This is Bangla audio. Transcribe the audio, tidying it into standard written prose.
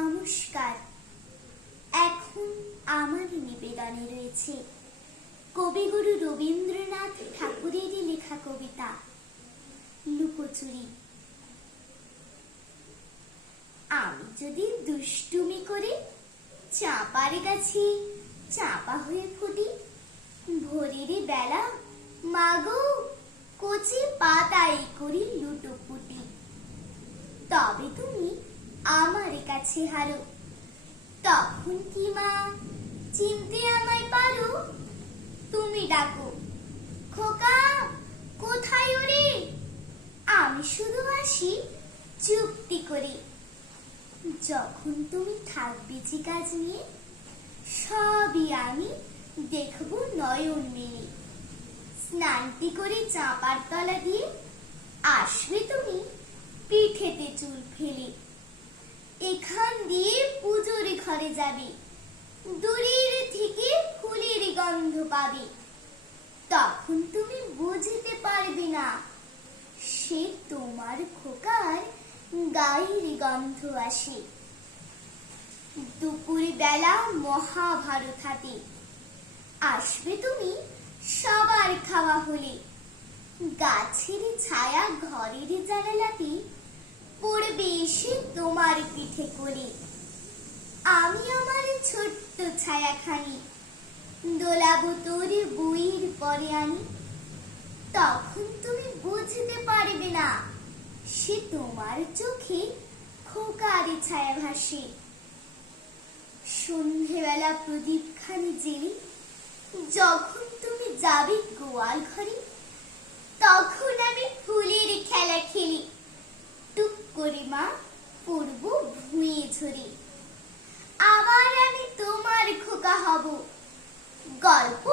নমস্কার। এখন আমার নিবেদনে রয়েছে কবিগুরু রবীন্দ্রনাথ ঠাকুরেরই লেখা কবিতা লুকোচুরি। আমি যদি দুষ্টুমি করে চাঁপার গাছে চাঁপা হয়ে ফুটি, ভোরের বেলা মাগো কচি পাতাই করি লুটোপুটি। তবে তুমি আমার কাছে হারো, তখন কি মা চিনতে আমায় পারো? তুমি ডাকো, খোকা কোথায় ওরে? আমি শুধু আসি চুপটি করে। যখন তুমি থাকবে যে কাজ নিয়ে, সবই আমি দেখবো নয়ন মেলে। স্নানটি করে চাঁপার তলা দিয়ে আসবে তুমি পিঠেতে চুল ফেলে। এখান দিয়ে পুজোর ঘরে যাবে, দূরের থেকে ফুলের গন্ধ পাবে। তখন তুমি বুঝতে পারবে না সে তোমার খোকার গায়ের গন্ধ আসে। দুপুর বেলা মহাভারত হাতে আসবে তুমি সবার খাওয়া হলে। গাছের ছায়া ঘরের জানালাতে পড়বে এসে তোমার পিঠে কোলে। আমি আমার ছোট্ট ছায়াখানি দোলাবো তোর বইয়ের পরে আনি। তখন তুমি বুঝতে পারবে না সে তোমার চোখে খোকার ছায়া ভাসে। সন্ধেবেলা প্রদীপ খানি জেলে যখন তুমি যাবে গোয়াল ঘরে, তখন আমি ফুলের খেলা খেলি। টুক করে মা পড়ব ভুঁয়ে ঝরে। আবার আমি তোমার খোকা হব, গল্প